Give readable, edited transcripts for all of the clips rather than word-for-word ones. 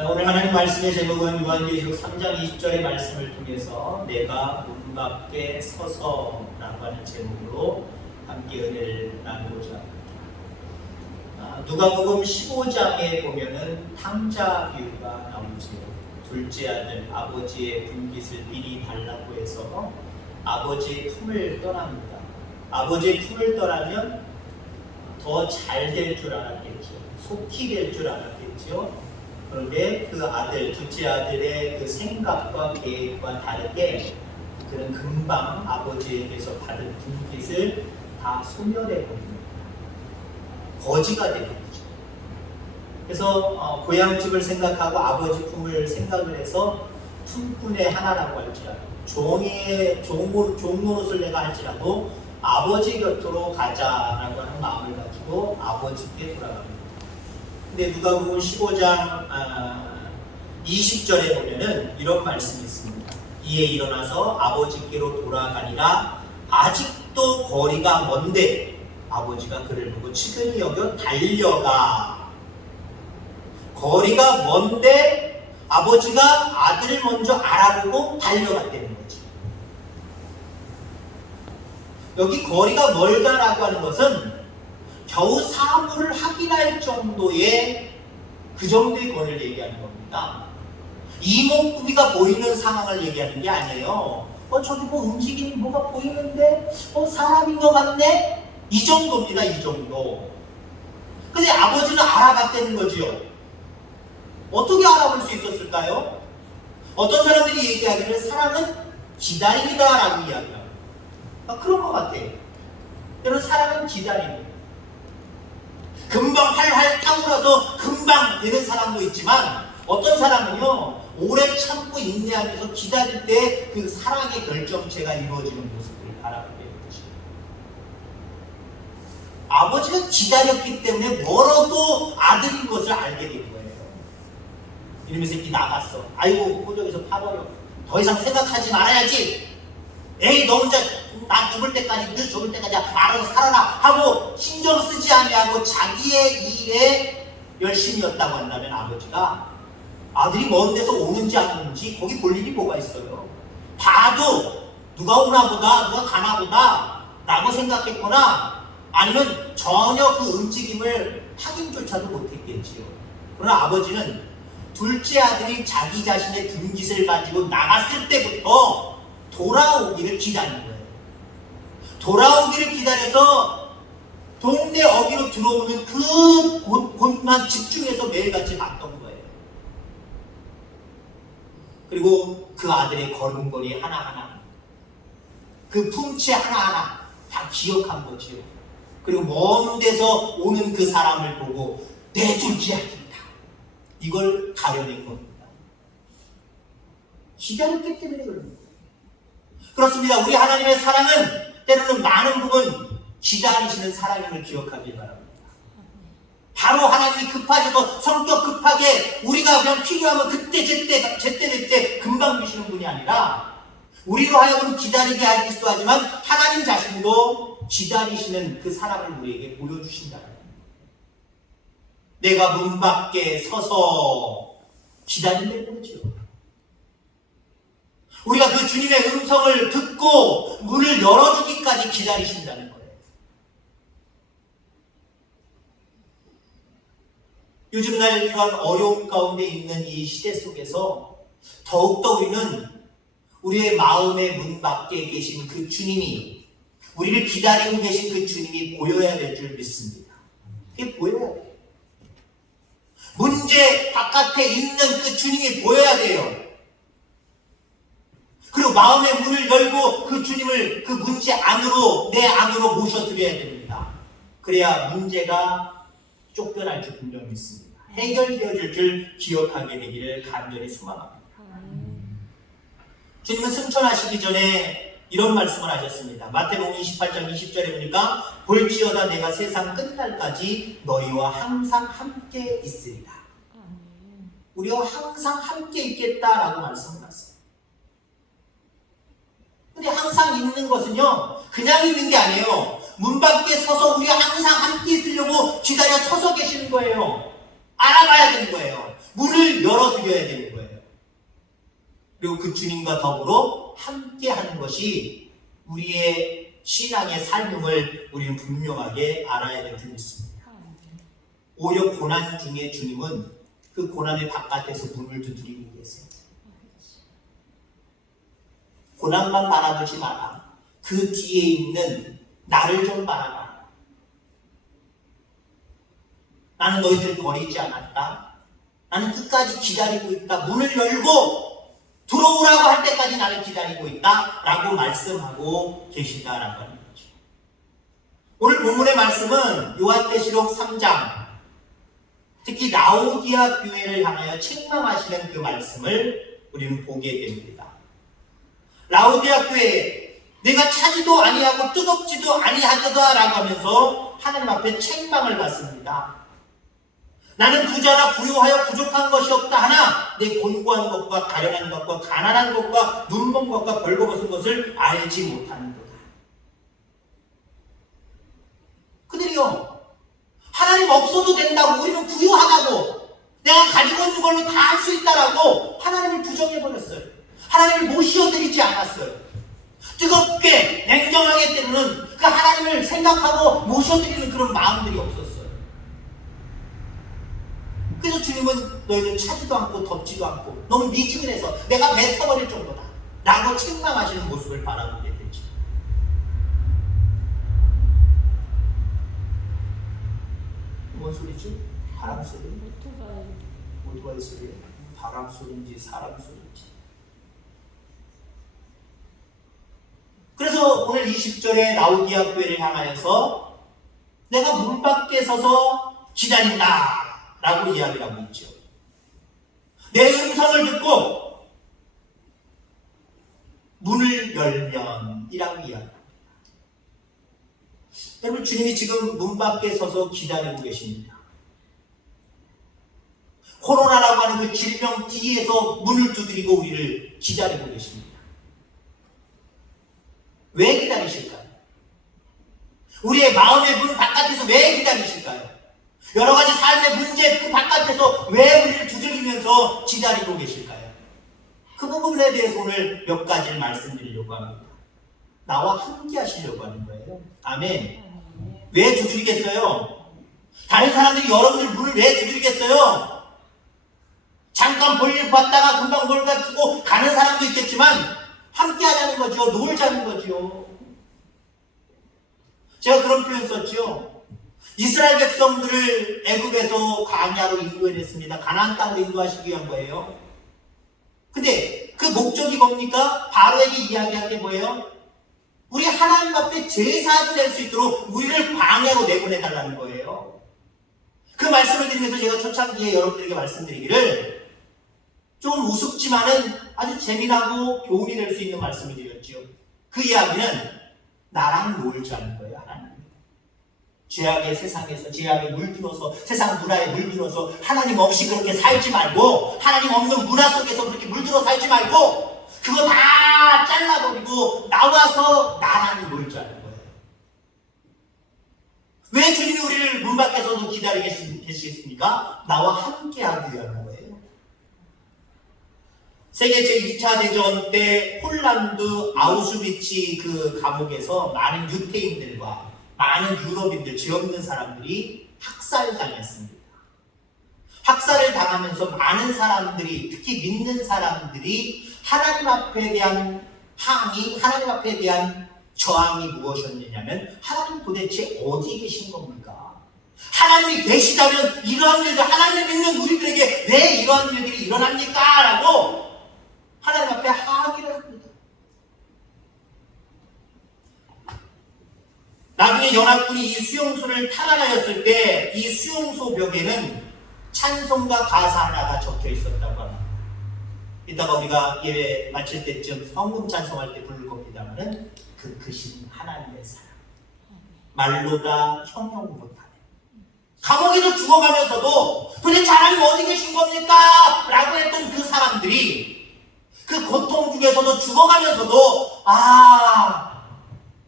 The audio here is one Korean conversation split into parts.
오늘 하나님 말씀의 제목은 요한계시록 3장 20절의 말씀을 통해서 내가 문 밖에 서서라고 하는 제목으로 함께 은혜를 나누고자 합니다. 누가복음 15장에 보면은 탕자 비유가 나오지요. 둘째 아들 아버지의 분깃을 미리 달라고 해서 아버지의 품을 떠납니다. 아버지의 품을 떠나면 더 잘 될 줄 알았겠죠. 속히 될 줄 알았겠죠. 그런데 그 아들, 둘째 아들의 그 생각과 계획과 다르게 그는 금방 아버지에게서 받은 분깃을 다 소멸해버립니다. 거지가 되는 거죠. 그래서 고향집을 생각하고 아버지 품을 생각을 해서 품꾼의 하나라고 할지라도 종 노릇을 내가 할지라도 아버지 곁으로 가자라고 하는 마음을 가지고 아버지께 돌아갑니다. 근데 누가복음 15장 20절에 보면은 이런 말씀이 있습니다. 이에 일어나서 아버지께로 돌아가니라. 아직도 거리가 먼데 아버지가 그를 보고 측은히 여겨 달려가. 거리가 먼데 아버지가 아들을 먼저 알아보고 달려갔다는 거지. 여기 거리가 멀다라고 하는 것은 겨우 사물을 확인할 정도의 그 정도의 거리를 얘기하는 겁니다. 이목구비가 보이는 상황을 얘기하는 게 아니에요. 저기 뭐 움직이는 뭐가 보이는데 사람인 것 같네? 이 정도입니다. 이 정도. 근데 아버지는 알아봤다는 거지요. 어떻게 알아볼 수 있었을까요? 어떤 사람들이 얘기하기를 사랑은 기다림이다 라고 이야기합니다. 그런 것 같아요. 여러분, 사랑은 기다림입니다. 금방 활활 타오르서 금방 되는 사람도 있지만 어떤 사람은요 오래 참고 인내하면서 기다릴 때 그 사랑의 결정체가 이루어지는 모습을 바라보게 되죠. 아버지가 기다렸기 때문에 멀어도 아들인 것을 알게 된 거예요. 이놈의 새끼 나갔어. 아이고 호적에서 파버려. 더 이상 생각하지 말아야지. 에이 너 혼자 나 죽을 때까지 너 죽을 때까지 알아서 살아라 하고 신경 쓰지 아니하고 자기의 일에 열심이었다고 한다면 아버지가 아들이 먼 데서 오는지 안 오는지 거기 볼 일이 뭐가 있어요. 봐도 누가 오나 보다 누가 가나 보다 라고 생각했거나 아니면 전혀 그 움직임을 확인조차도 못했겠지요. 그러나 아버지는 둘째 아들이 자기 자신의 분깃을 가지고 나갔을 때부터 돌아오기를 기다린 거예요. 돌아오기를 기다려서 동네 어귀로 들어오는 그 곳만 집중해서 매일같이 봤던 거예요. 그리고 그 아들의 걸음걸이 하나하나, 그 품체 하나하나 다 기억한 거지요. 그리고 먼 데서 오는 그 사람을 보고 내 둘째 아들이다. 이걸 가려낸 겁니다. 기다렸기 때문에 그런 거예요. 그렇습니다. 우리 하나님의 사랑은 때로는 많은 부분 기다리시는 사랑임을 기억하길 바랍니다. 바로 하나님이 급하셔서 성격 급하게 우리가 그냥 필요하면 그때 제때 금방 주시는 분이 아니라 우리로 하여금 기다리게 하시기도 하지만 하나님 자신도 기다리시는 그 사랑을 우리에게 보여주신다. 내가 문 밖에 서서 기다린다는 거죠. 우리가 그 주님의 음성을 듣고 문을 열어주기까지 기다리신다는 거예요. 요즘 날 이런 어려움 가운데 있는 이 시대 속에서 더욱더 우리는 우리의 마음의 문 밖에 계신 그 주님이, 우리를 기다리고 계신 그 주님이 보여야 될 줄 믿습니다. 그게 보여야 돼요. 문제 바깥에 있는 그 주님이 보여야 돼요. 그리고 마음의 문을 열고 그 주님을 그 문제 안으로, 내 안으로 모셔드려야 됩니다. 그래야 문제가 쫓겨날 줄 분명히 믿습니다. 해결되어질 줄 기억하게 되기를 간절히 소망합니다. 주님은 승천하시기 전에 이런 말씀을 하셨습니다. 마태복음 28장 20절에 보니까 볼지어다 내가 세상 끝날까지 너희와 항상 함께 있으리라. 우리와 항상 함께 있겠다라고 말씀하셨습니다. 근데 항상 있는 것은요 그냥 있는 게 아니에요. 문 밖에 서서 우리가 항상 함께 있으려고 기다려 서서 계시는 거예요. 알아봐야 되는 거예요. 문을 열어드려야 되는 거예요. 그리고 그 주님과 더불어 함께 하는 것이 우리의 신앙의 삶임을 우리는 분명하게 알아야 될 줄 믿습니다. 오히려 고난 중에 주님은 그 고난의 바깥에서 문을 두드리고 계세요. 고난만 바라보지 마라. 그 뒤에 있는 나를 좀 바라봐. 나는 너희들을 버리지 않았다. 나는 끝까지 기다리고 있다. 문을 열고 들어오라고 할 때까지 나를 기다리고 있다 라고 말씀하고 계시다라고 하는 거죠. 오늘 본문의 말씀은 요한계시록 3장, 특히 라오디아 교회를 향하여 책망하시는 그 말씀을 우리는 보게 됩니다. 라오디아 교회에 내가 차지도 아니하고 뜨겁지도 아니하도다 라고 하면서 하나님 앞에 책망을 받습니다. 나는 부자라 부유하여 부족한 것이 없다 하나 내 곤고한 것과 가련한 것과 가난한 것과 눈먼 것과 벌거벗은 것을 알지 못하는 거다. 그들이요, 하나님 없어도 된다고, 우리는 부유하다고, 내가 가지고 있는 걸로 다 할 수 있다라고 하나님을 부정해버렸어요. 하나님을 모시어드리지 않았어요. 뜨겁게 냉정하게 때로는 그 하나님을 생각하고 모셔드리는 그런 마음들이 없었어요. 그래서 주님은 너희는 차지도 않고 덥지도 않고 너무 미지근해서 내가 뱉어버릴 정도다 라고 책망하시는 모습을 바라보게 되죠. 뭔 소리지? 바람 소리? 오토바이 소리? 바람 소리인지 사람 소리인지. 그래서 오늘 20절에 라오디아 교회를 향하여서 내가 문 밖에 서서 기다린다 라고 이야기를 하고 있죠. 내 음성을 듣고 문을 열면 이라고 이야기합니다. 여러분, 주님이 지금 문 밖에 서서 기다리고 계십니다. 코로나라고 하는 그 질병 뒤에서 문을 두드리고 우리를 기다리고 계십니다. 왜 기다리실까요? 우리의 마음의 문 바깥에서 왜 기다리실까요? 여러 가지 삶의 문제 그 바깥에서 왜 우리를 두들기면서 기다리고 계실까요? 그 부분에 대해서 오늘 몇 가지를 말씀드리려고 합니다. 나와 함께 하시려고 하는 거예요. 아멘. 왜 두드리겠어요? 다른 사람들이 여러분들 문을 왜 두드리겠어요? 잠깐 볼일 봤다가 금방 볼까 주고 가는 사람도 있겠지만 함께 하자는 거죠. 놀자는 거죠. 제가 그런 표현 썼죠. 이스라엘 백성들을 애굽에서 광야로 인도해냈습니다. 가나안 땅으로 인도하시기 위한 거예요. 근데 그 목적이 뭡니까? 바로에게 이야기한 게 뭐예요? 우리 하나님 앞에 제사장이 될 수 있도록 우리를 광야로 내보내달라는 거예요. 그 말씀을 드리면서 제가 초창기에 여러분들에게 말씀드리기를 좀 우습지만은 아주 재미나고 교훈이 될 수 있는 말씀을 드렸죠. 그 이야기는 나랑 놀자는 거예요. 하나님. 죄악의 세상에서 죄악에 물들어서 세상 문화에 물들어서 하나님 없이 그렇게 살지 말고 하나님 없는 문화 속에서 그렇게 물들어 살지 말고 그거 다 잘라버리고 나와서 나랑 놀자는 거예요. 왜 주님이 우리를 문 밖에서도 기다리고 계시겠습니까? 나와 함께하기 위한 거예요. 세계 제2차 대전 때 폴란드 아우슈비츠 그 감옥에서 많은 유태인들과 많은 유럽인들, 죄 없는 사람들이 학살당했습니다. 학살을 당하면서 많은 사람들이, 특히 믿는 사람들이 하나님 앞에 대한 항의, 하나님 앞에 대한 저항이 무엇이었느냐면 하나님 도대체 어디 계신 겁니까? 하나님이 계시다면 이러한 일들, 하나님을 믿는 우리들에게 왜 이러한 일들이 일어납니까? 라고 하나님 앞에 항의를 합니다. 나중에 연합군이 이 수용소를 탈환하였을 때 이 수용소 벽에는 찬송과 가사 하나가 적혀 있었다고 합니다. 이따가 우리가 예배 마칠 때쯤 성금 찬송할 때 부를 겁니다만은 그 크신 하나님의 사랑 말로다 형용 못하네. 감옥에서 죽어가면서도 도대체 하나님 어디 계신 겁니까? 라고 했던 그 사람들이 그 고통 중에서도 죽어가면서도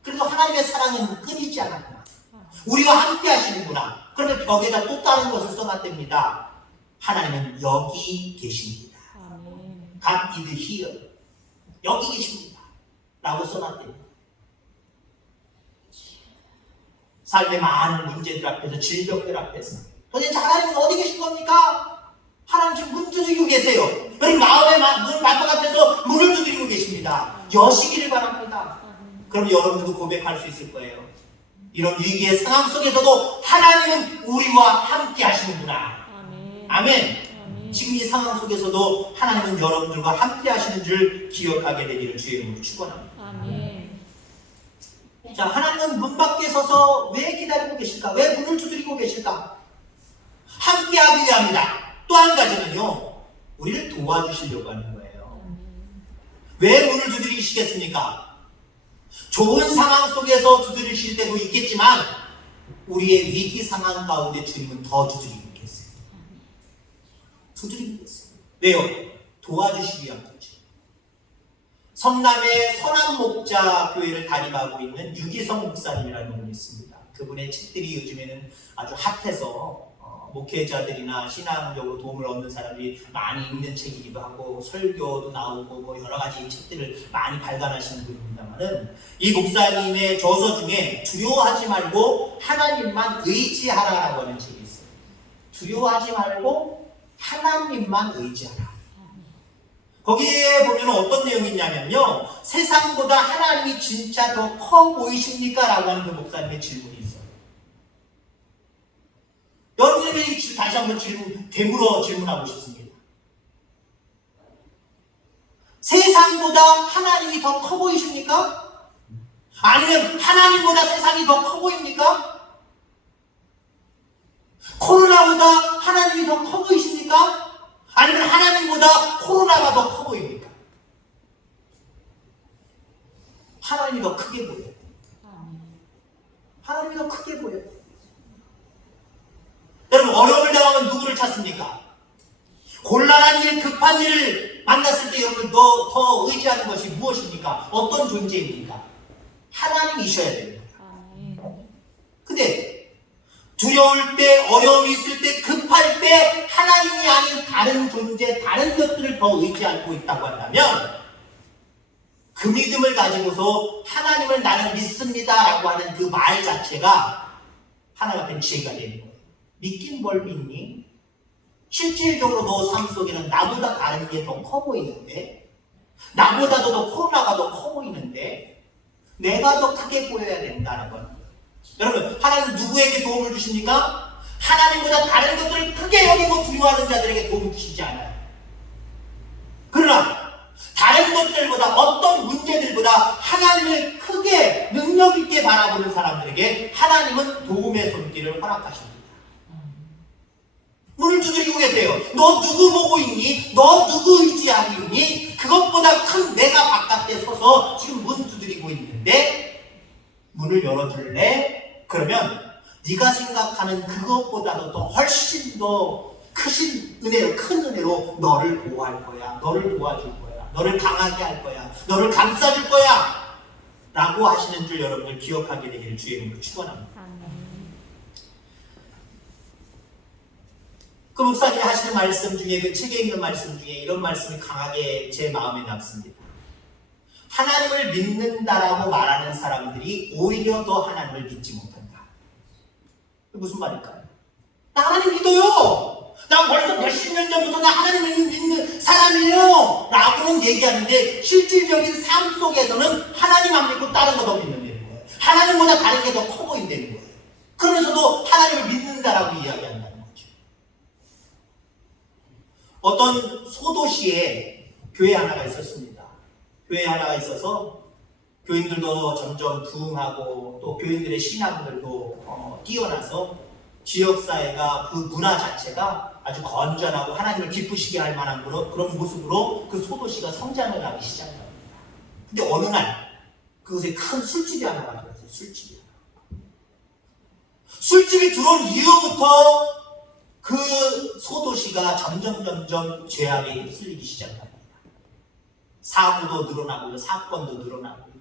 그래도 하나님의 사랑은 끊이지 않았구나. 우리와 함께 하시는구나. 그러면 벽에다 또 다른 것을 써놨답니다. 하나님은 여기 계십니다. God is here. 여기 계십니다. 라고 써놨답니다. 삶의 많은 문제들 앞에서, 질병들 앞에서 도대체 하나님은 어디 계신 겁니까? 하나님 지금 문 두드리고 계세요. 여러분 마음의 문 바깥에서 문을 두드리고 계십니다. 여시기를 바랍니다. 그럼 여러분들도 고백할 수 있을 거예요. 이런 위기의 상황 속에서도 하나님은 우리와 함께 하시는구나. 아멘. 지금 이 상황 속에서도 하나님은 여러분들과 함께 하시는 줄 기억하게 되기를 주의 이름으로 축원합니다. 자, 하나님은 문 밖에 서서 왜 기다리고 계실까? 왜 문을 두드리고 계실까? 함께 하기 위함이다. 또 한 가지는요, 우리를 도와주시려고 하는 거예요. 왜 문을 두드리시겠습니까? 좋은 상황 속에서 두드리실 때도 있겠지만 우리의 위기 상황 가운데 주님은 더 두드리고 계세요. 두드리고 계세요. 왜요? 도와주시기 위한 거죠. 성남의 선한목자 교회를 담임하고 있는 유기성 목사님이라는 분이 있습니다. 그분의 책들이 요즘에는 아주 핫해서 목회자들이나 신앙적으로 도움을 얻는 사람들이 많이 읽는 책이기도 하고 설교도 나오고 뭐 여러 가지 책들을 많이 발간하시는 분입니다만은 이 목사님의 저서 중에 두려워하지 말고 하나님만 의지하라라고 하는 책이 있어요. 두려워하지 말고 하나님만 의지하라. 거기에 보면 어떤 내용이 있냐면요, 세상보다 하나님이 진짜 더 커 보이십니까? 라고 하는 그 목사님의 질문이 있어요. 여러분들에게 다시 한번 되물어 질문하고 싶습니다. 세상보다 하나님이 더 커 보이십니까? 아니면 하나님보다 세상이 더 커 보입니까? 코로나보다 하나님이 더 커 보이십니까? 아니면 하나님보다 코로나가 더 커 보입니까? 하나님이 더 크게 보여요. 하나님이 더 크게 보여요. 여러분, 어려움을 당하면 누구를 찾습니까? 곤란한 일, 급한 일을 만났을 때 여러분 더 의지하는 것이 무엇입니까? 어떤 존재입니까? 하나님이셔야 됩니다. 근데 두려울 때, 어려움이 있을 때, 급할 때 하나님이 아닌 다른 존재, 다른 것들을 더 의지하고 있다고 한다면 그 믿음을 가지고서 하나님을 나는 믿습니다라고 하는 그 말 자체가 하나님 앞에 지혜가 되는 거예요. 믿긴 뭘 믿니? 실질적으로 너 삶 속에는 나보다 다른 게 더 커 보이는데, 나보다도 더 코로나가 더 커 보이는데 내가 더 크게 보여야 된다라고 하는 거예요. 여러분, 하나님은 누구에게 도움을 주십니까? 하나님보다 다른 것들을 크게 여기고 두려워하는 자들에게 도움을 주시지 않아요. 그러나 다른 것들보다, 어떤 문제들보다 하나님을 크게 능력 있게 바라보는 사람들에게 하나님은 도움의 손길을 허락하십니다. 문을 두드리고 계세요. 너 누구 보고 있니? 너 누구 의지하고 있니? 그것보다 큰 내가 바깥에 서서 지금 문 두드리고 있는데 문을 열어줄래? 그러면 네가 생각하는 그것보다도 더 훨씬 더 크신 은혜로, 큰 은혜로 너를 보호할 거야. 너를 도와줄 거야. 너를 강하게 할 거야. 너를 감싸줄 거야. 라고 하시는 줄 여러분들 기억하게 되기를 주의 이름으로 축원합니다. 그 목사님이 하시는 말씀 중에, 그 책에 있는 말씀 중에 이런 말씀이 강하게 제 마음에 남습니다. 하나님을 믿는다라고 말하는 사람들이 오히려 더 하나님을 믿지 못한다. 무슨 말일까요? 나 하나님 믿어요. 나 벌써 몇십 년 전부터 나 하나님을 믿는 사람이에요. 라고는 얘기하는데 실질적인 삶 속에서는 하나님 안 믿고 다른 거 더 믿는다는 거예요. 하나님보다 다른 게 더 커 보인다는 거예요. 그러면서도 하나님을 믿는다라고 이야기한다는 거죠. 어떤 소도시에 교회 하나가 있었습니다. 교회 하나가 있어서 교인들도 점점 부흥하고 또 교인들의 신앙들도 뛰어나서 지역사회가 그 문화 자체가 아주 건전하고 하나님을 기쁘시게 할 만한 그런 모습으로 그 소도시가 성장을 하기 시작합니다. 근데 어느 날 그곳에 큰 술집이 하나가 들어왔어요. 술집이 들어온 이후부터 그 소도시가 점점 죄악에 휩쓸리기 시작합니다. 사고도 늘어나고요. 사건도 늘어나고요.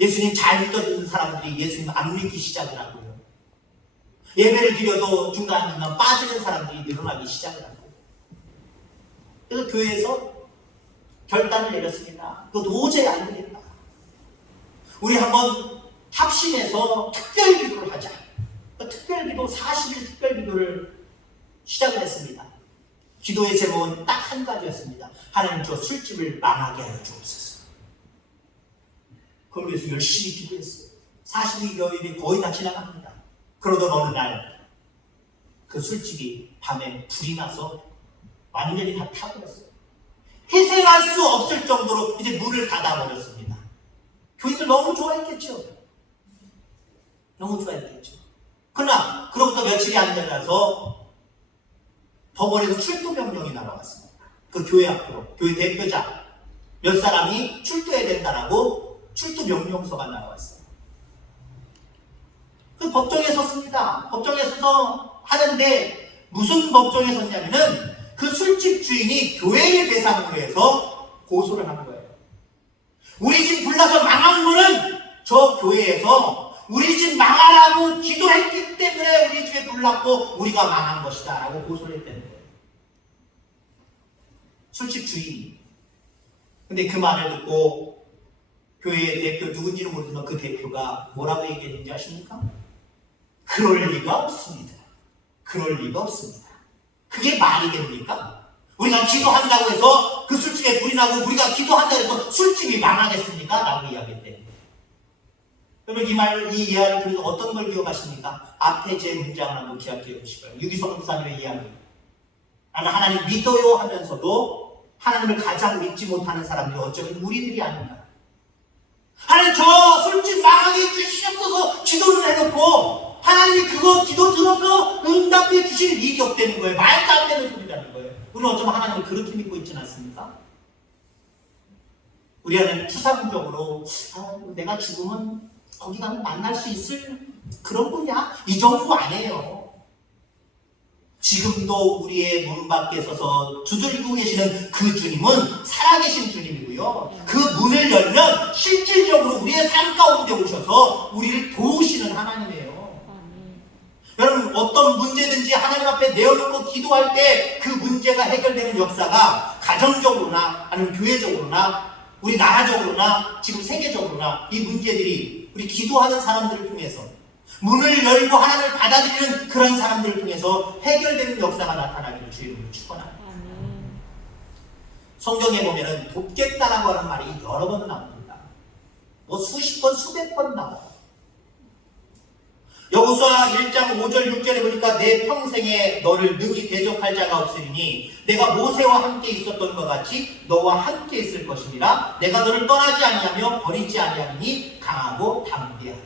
예수님 잘 믿어주는 사람들이 예수님 안 믿기 시작을 하고요. 예배를 드려도 중간중간 빠지는 사람들이 늘어나기 시작을 합니다. 그래서 교회에서 결단을 내렸습니다. 그거 도저히 안 되겠다. 우리 한번 합심해서 특별기도를 하자. 특별기도 40일 특별기도를 시작을 했습니다. 기도의 제목은 딱 한 가지였습니다. 하나님, 저 술집을 망하게 하여 주옵소서. 그걸 위해서 열심히 기도했어요. 42개월이 거의 다 지나갑니다. 그러던 어느 날 그 술집이 밤에 불이 나서 완전히 다 타버렸어요. 회생할 수 없을 정도로 이제 문을 닫아버렸습니다. 교인들 너무 좋아했겠죠. 너무 좋아했겠죠. 그러나 그로부터 며칠이 안 지나서 법원에서 출두 명령이 날아왔습니다. 그 교회 앞으로 교회 대표자 몇 사람이 출두해야 된다라고 출두 명령서가 날아왔어요. 그 법정에 섰습니다. 법정에 서서 하는데 무슨 법정에 섰냐면은 그 술집 주인이 교회를 대상으로 해서 고소를 한 거예요. 우리 집 불나서 망한 거는 저 교회에서 우리 집 망하라고 기도했기 때문에 우리 집에 불났고 우리가 망한 것이다 라고 고소를 했다는 거예요. 술집 주인이. 근데 그 말을 듣고 교회의 대표, 누군지는 모르지만 그 대표가 뭐라고 얘기했는지 아십니까? 그럴 리가 없습니다. 그럴 리가 없습니다. 그게 말이 됩니까? 우리가 기도한다고 해서 그 술집에 불이 나고 우리가 기도한다고 해서 술집이 망하겠습니까? 라고 이야기했대요. 여러분 이 이야기를 통해서 어떤 걸 기억하십니까? 앞에 제 문장을 한번 기억해 보시고요. 유기성 목사님의 이야기. 나는 하나님 믿어요 하면서도 하나님을 가장 믿지 못하는 사람들이 어쩌면 우리들이 아닌가. 하나님 저 술집 망하게 해주시옵소서 기도를 해놓고 하나님이 그거 기도 들어서 응답해 주실 일이 없다는 거예요. 말도 안 되는 소리라는 거예요. 우리는 어쩌면 하나님을 그렇게 믿고 있지 않습니까? 우리는 추상적으로 내가 죽으면 거기 가면 만날 수 있을 그런 분이야? 이 정도 아니에요. 지금도 우리의 문 밖에 서서 두들기고 계시는 그 주님은 살아계신 주님이고요. 그 문을 열면 실질적으로 우리의 삶 가운데 오셔서 우리를 도우시는 하나님이에요. 여러분 어떤 문제든지 하나님 앞에 내어놓고 기도할 때 그 문제가 해결되는 역사가 가정적으로나 아니면 교회적으로나 우리 나라적으로나 지금 세계적으로나 이 문제들이 우리 기도하는 사람들을 통해서 문을 열고 하나님을 받아들이는 그런 사람들을 통해서 해결되는 역사가 나타나기를 주님으로 축원합니다. 성경에 보면은 돕겠다라고 하는 말이 여러 번 나옵니다. 뭐 수십 번, 수백 번 나와요. 여호수아 1장 5절 6절에 보니까 내 평생에 너를 능히 대적할 자가 없으리니 내가 모세와 함께 있었던 것 같이 너와 함께 있을 것이니라. 내가 너를 떠나지 아니하며 버리지 아니하니 강하고 담대하라.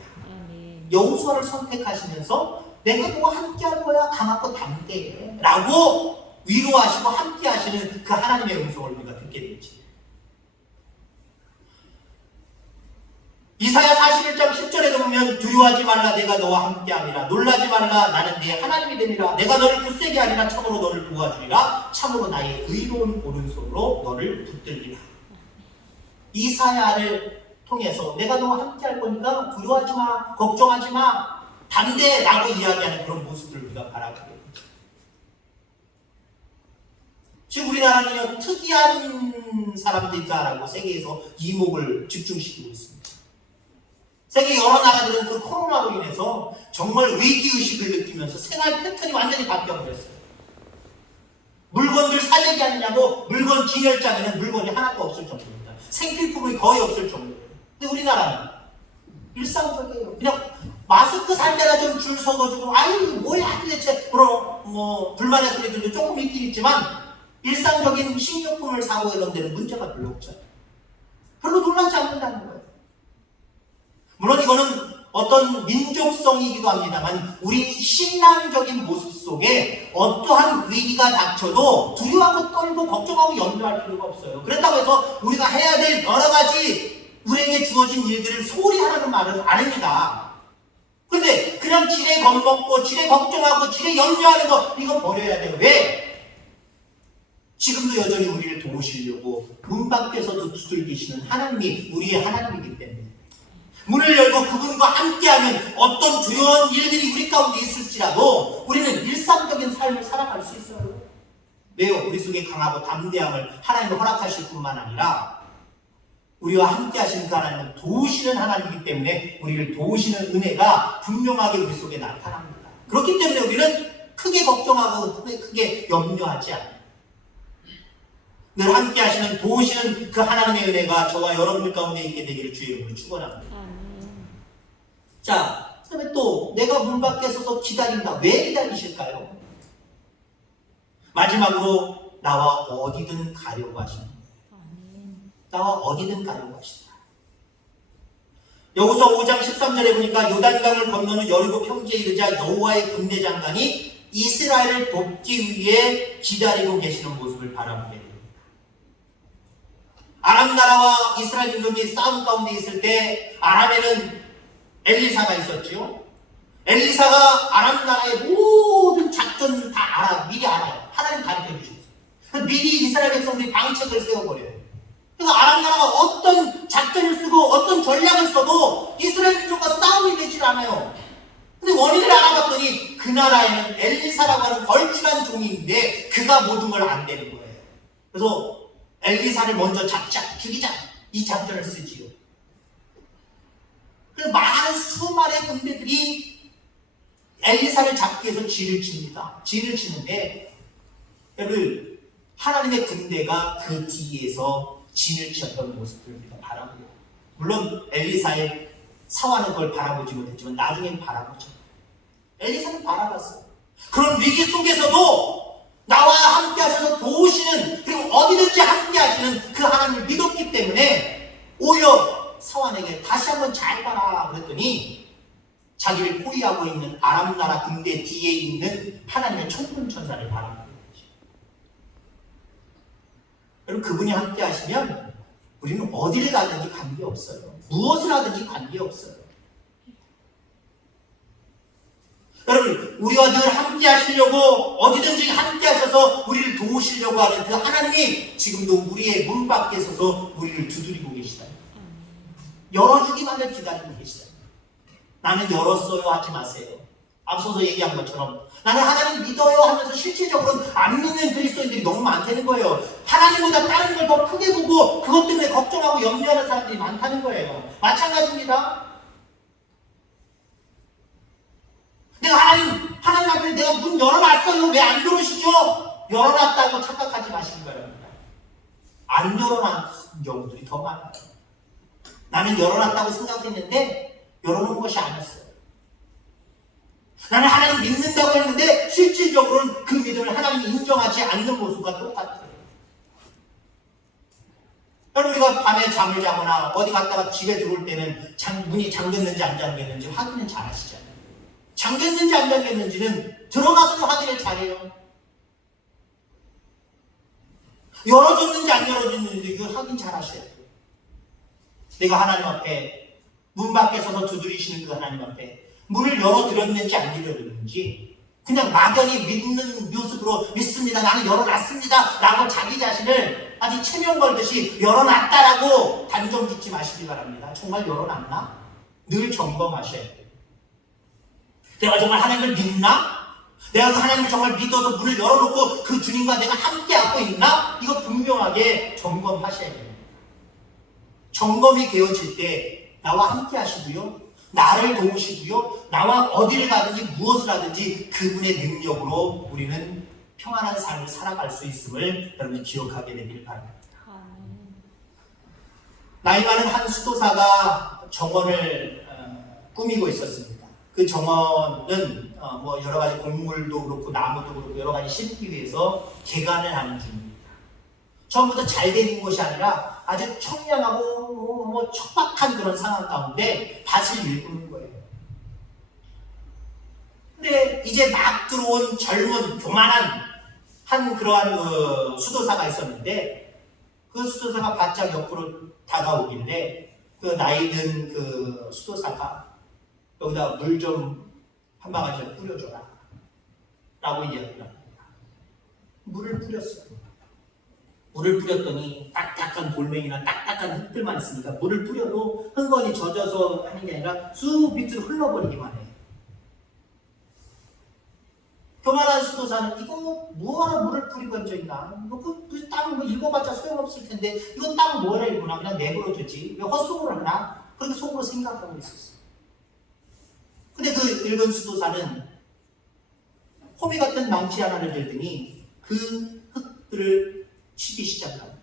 여호수아를 선택하시면서 내가 너와 함께 할 거야. 강하고 담대해 라고 위로하시고 함께 하시는 그 하나님의 음성을 우리가 듣게 되지. 이사야 41장 10절에도 보면 두려워하지 말라 내가 너와 함께함이라. 놀라지 말라 나는 네 하나님이 됨이라. 내가 너를 굳세게 하리라. 참으로 너를 도와주리라. 참으로 나의 의로운 오른손으로 너를 붙들리라. 이사야를 통해서 내가 너와 함께할 거니까 두려워하지 마, 걱정하지 마, 담대라고 이야기하는 그런 모습들을 우리가 바라보게 되죠. 지금 우리나라는 특이한 사람들이다라고 세계에서 이목을 집중시키고 있습니다. 세계 여러 나라들은 그 코로나로 인해서 정말 위기의식을 느끼면서 생활 패턴이 완전히 바뀌어버렸어요. 물건들 사 얘기하느냐고 물건 진열장에는 물건이 하나도 없을 정도입니다. 생필품이 거의 없을 정도예요. 근데 우리나라는 일상적이에요. 그냥 마스크 살 때나 좀 줄 서가지고 아유 뭐야 도대체 그런 불만의 소리들도 조금 있긴 있지만 일상적인 식료품을 사고 이런 데는 문제가 별로 없죠. 별로 놀라지 않는다는 거예요. 물론 이거는 어떤 민족성이기도 합니다만 우리 신앙적인 모습 속에 어떠한 위기가 닥쳐도 두려워하고 떨고 걱정하고 염려할 필요가 없어요. 그렇다고 해서 우리가 해야 될 여러 가지 우리에게 주어진 일들을 소홀히 하라는 말은 아닙니다. 그런데 그냥 지레 겁먹고 지레 걱정하고 지레 염려하는 거 이거 버려야 돼요. 왜? 지금도 여전히 우리를 도우시려고 문 밖에서도 두들기시는 하나님이 우리의 하나님이기 때문에 문을 열고 그분과 함께하는 어떤 두려운 일들이 우리 가운데 있을지라도 우리는 일상적인 삶을 살아갈 수 있어요. 왜요? 우리 속에 강하고 담대함을 하나님이 허락하실 뿐만 아니라 우리와 함께 하시는 그 하나님은 도우시는 하나님이기 때문에 우리를 도우시는 은혜가 분명하게 우리 속에 나타납니다. 그렇기 때문에 우리는 크게 걱정하고 크게 염려하지 않아요. 늘 함께 하시는 도우시는 그 하나님의 은혜가 저와 여러분들 가운데 있게 되기를 주의 이름으로 축원합니다. 자, 그다음에 또 내가 문 밖에 서서 기다린다. 왜 기다리실까요? 마지막으로 나와 어디든 가려고 하십니다. 나와 어디든 가려고 하신다. 여호수아 5장 13절에 보니까 요단강을 건너는 여리고 평지에 이르자 여호와의 군대 장관이 이스라엘을 돕기 위해 기다리고 계시는 모습을 바라보게 됩니다. 아람 나라와 이스라엘 민족이 싸움 가운데 있을 때 아람에는 엘리사가 있었죠. 엘리사가 아람 나라의 모든 작전을 다 미리 알아요. 하나님 가르쳐 주셨어요. 미리 이스라엘 백성들이 방책을 세워버려요. 그러니까 아람 나라가 어떤 작전을 쓰고 어떤 전략을 써도 이스라엘 민족과 싸움이 되질 않아요. 근데 원인을 알아봤더니 그 나라에는 엘리사라고 하는 걸출한 종이 있는데 그가 모든 걸 안 되는 거예요. 그래서 엘리사를 먼저 잡자, 죽이자 이 작전을 쓰지요. 그래서 많은 수많은 군대들이 엘리사를 잡기 위해서 진을 칩니다. 진을 치는데 여러분 하나님의 군대가 그 뒤에서 진을 치었던 모습을 우리가 바라보고 물론 엘리사의 사화는 그걸 바라보지 못했지만 나중엔 바라보죠. 엘리사는 바라봤어요. 그런 위기 속에서도 나와 함께 하셔서 도우시는 그리고 어디든지 함께 하시는 그 하나님을 믿었기 때문에 오히려 사환에게 다시 한번 잘 봐라 그랬더니 자기를 포위하고 있는 아람 나라 군대 뒤에 있는 하나님의 천군천사를 바라보는 거죠. 여러분 그분이 함께 하시면 우리는 어디를 가든지 관계없어요. 무엇을 하든지 관계없어요. 여러분 우리와 늘 함께 하시려고 어디든지 함께 하셔서 우리를 도우시려고 하는 그 하나님이 지금도 우리의 문 밖에 서서 우리를 두드리고 계시다. 열어주기만을 기다리고 계시다. 나는 열었어요 하지 마세요. 앞서서 얘기한 것처럼 나는 하나님 믿어요 하면서 실질적으로는 안 믿는 그리스도인들이 너무 많다는 거예요. 하나님보다 다른 걸 더 크게 보고 그것 때문에 걱정하고 염려하는 사람들이 많다는 거예요. 마찬가지입니다. 내가 하나님 앞에 내가 문 열어놨어요. 왜 안 들어오시죠? 열어놨다고 착각하지 마시는 거랍니다. 안 열어놨는 경우들이 더 많아요. 나는 열어놨다고 생각했는데 열어놓은 것이 아니었어요. 나는 하나님 믿는다고 했는데 실질적으로는 그 믿음을 하나님이 인정하지 않는 모습과 똑같아요. 여러분 우리가 밤에 잠을 자거나 어디 갔다가 집에 들어올 때는 문이 잠겼는지 안 잠겼는지 확인은 잘 하시잖아요. 잠겼는지 안 잠겼는지는 들어가서 확인을 잘해요. 열어줬는지 안 열어줬는지 그 확인 잘 하셔야 돼요. 내가 하나님 앞에 문 밖에 서서 두드리시는 그 하나님 앞에 문을 열어드렸는지 안 열어드렸는지 그냥 막연히 믿는 모습으로 믿습니다. 나는 열어놨습니다. 라고 자기 자신을 아주 체면 걸듯이 열어놨다라고 단정 짓지 마시기 바랍니다. 정말 열어놨나? 늘 점검하셔야 돼요. 내가 정말 하나님을 믿나? 내가 그 하나님을 정말 믿어서 문을 열어놓고 그 주님과 내가 함께하고 있나? 이거 분명하게 점검하셔야 됩니다. 점검이 되어질 때 나와 함께 하시고요. 나를 도우시고요. 나와 어디를 가든지 무엇을 하든지 그분의 능력으로 우리는 평안한 삶을 살아갈 수 있음을 여러분이 기억하게 되길 바랍니다. 나이 많은 한 수도사가 정원을 꾸미고 있었습니다. 그 정원은 여러 가지 곡물도 그렇고 나무도 그렇고 여러 가지 심기 위해서 개간을 하는 중입니다. 처음부터 잘 되는 것이 아니라 아주 청량하고 척박한 그런 상황 가운데 밭을 일구는 거예요. 근데 이제 막 들어온 젊은 교만한 한 그러한 수도사가 있었는데 그 수도사가 바짝 옆으로 다가오길래 그 나이든 그 수도사가 여기다 물 좀 한 바가지 뿌려줘라 라고 이야기를 합니다. 물을 뿌렸어요. 물을 뿌렸더니 딱딱한 돌멩이나 딱딱한 흙들만 있으니까 물을 뿌려도 흥건히 젖어서 하는 게 아니라 쑥 밑으로 흘러버리기만 해. 교만한 수도사는 이거 뭐하러 물을 뿌리고 앉아있나? 그 땅 뭐 읽어봤자 소용없을 텐데 이거 땅 뭐하러 읽구나 그냥 내버려 두지 왜 헛소리를 하나? 그렇게 속으로 생각하고 있었어. 근데 그 늙은 수도사는 호미 같은 망치 하나를 들더니 그 흙들을 치기 시작합니다.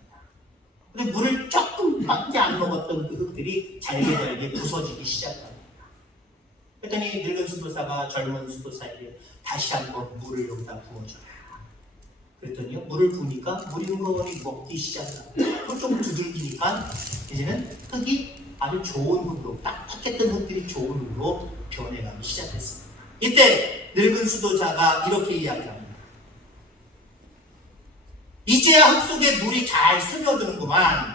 근데 물을 조금밖에 안 먹었던 그 흙들이 잘게 부서지기 시작합니다. 그랬더니 늙은 수도사가 젊은 수도사에게 다시 한번 물을 여기다 부어줘라. 그랬더니요, 물을 부으니까 물이 흥건히 먹기 시작합니다. 그걸 좀 두들기니까 이제는 흙이 아주 좋은 흙으로, 딱딱했던 흙들이 좋은 흙으로 변해가기 시작했습니다. 이때 늙은 수도자가 이렇게 이야기합니다. 이제야 흙 속에 물이 잘 스며드는구만.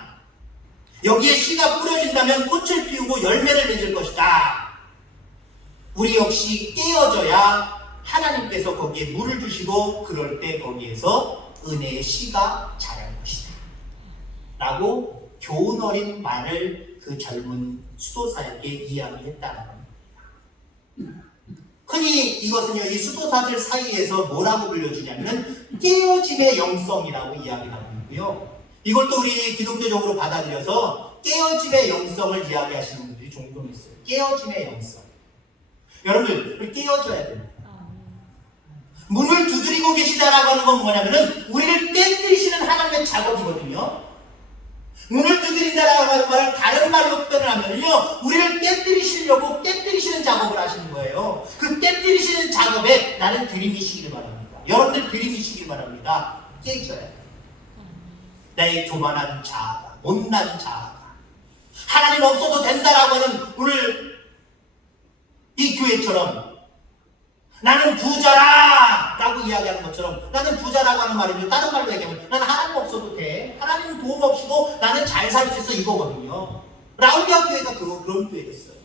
여기에 씨가 뿌려진다면 꽃을 피우고 열매를 맺을 것이다. 우리 역시 깨어져야 하나님께서 거기에 물을 주시고 그럴 때 거기에서 은혜의 씨가 자랄 것이다. 라고 교훈 어린 말을 그 젊은 수도사에게 이야기했다는 겁니다. 흔히 이것은요, 이 수도사들 사이에서 뭐라고 불려주냐면 깨어짐의 영성이라고 이야기하고 있고요. 이걸 또 우리 기독교적으로 받아들여서 깨어짐의 영성을 이야기하시는 분들이 종종 있어요. 깨어짐의 영성. 여러분들, 깨어져야 됩니다. 문을 두드리고 계시다라고 하는 건 뭐냐면은 우리를 깨뜨리시는 하나님의 작업이거든요. 문을 두드린다라고 하는 말을 다른 말로 표현을 하면요, 우리를 깨뜨리시려고 깨뜨리시는 작업을 하시는 거예요. 그 깨뜨리시는 작업에 나는 들이미시길 바랍니다. 여러분들 들이미시길 바랍니다. 깨져야 돼요. 나의 교만한 자아가, 못난 자아가, 하나님 없어도 된다라고 하는 오늘 이 교회처럼 나는 부자라! 라고 이야기하는 것처럼 나는 부자라고 하는 말이면 다른 말로 얘기하면 나는 하나님 없어도 돼. 하나님 도움 없이도 나는 잘 살 수 있어 이거거든요. 라우디아 교회가 그런 교회였어요.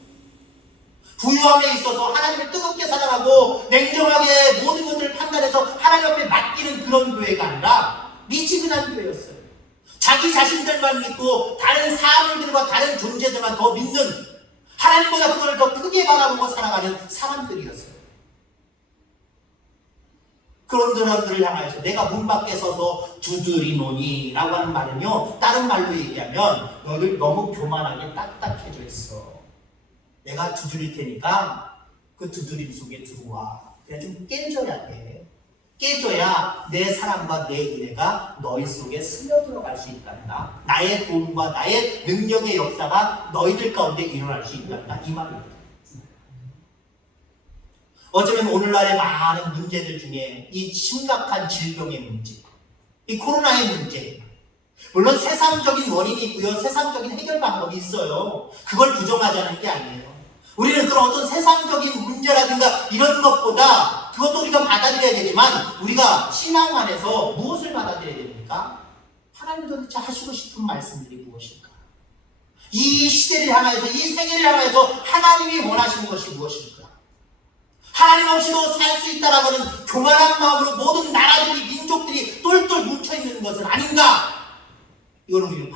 부유함에 있어서 하나님을 뜨겁게 사랑하고 냉정하게 모든 것들을 판단해서 하나님 앞에 맡기는 그런 교회가 아니라 미지근한 교회였어요. 자기 자신들만 믿고 다른 사물들과 다른 존재들만 더 믿는, 하나님보다 그걸 더 크게 바라보고 살아가는 사람들이었어요. 그런 사람들을 향해서 내가 문 밖에 서서 두드리노니 라고 하는 말은요, 다른 말로 얘기하면 너희들 너무 교만하게 딱딱해져 있어. 내가 두드릴 테니까 그 두드림 속에 들어와. 그냥 좀 깨져야 돼. 깨져야 내 사랑과 내 은혜가 너희 속에 스며들어갈 수 있단다. 나의 도움과 나의 능력의 역사가 너희들 가운데 일어날 수 있단다. 이 말입니다. 어쩌면 오늘날의 많은 문제들 중에 이 심각한 질병의 문제, 이 코로나의 문제, 물론 세상적인 원인이 있고요, 세상적인 해결 방법이 있어요. 그걸 부정하자는 게 아니에요. 우리는 그런 어떤 세상적인 문제라든가 이런 것보다 그것도 우리가 받아들여야 되지만 우리가 신앙 안에서 무엇을 받아들여야 됩니까? 하나님 도대체 하시고 싶은 말씀들이 무엇일까? 이 시대를 향하여서, 이 세계를 향하여서 하나님이 원하시는 것이 무엇일까? 하나님 없이도 살 수 있다라고 하는 교만한 마음으로 모든 나라들이, 민족들이 똘똘 뭉쳐있는 것은 아닌가? 이걸 우리는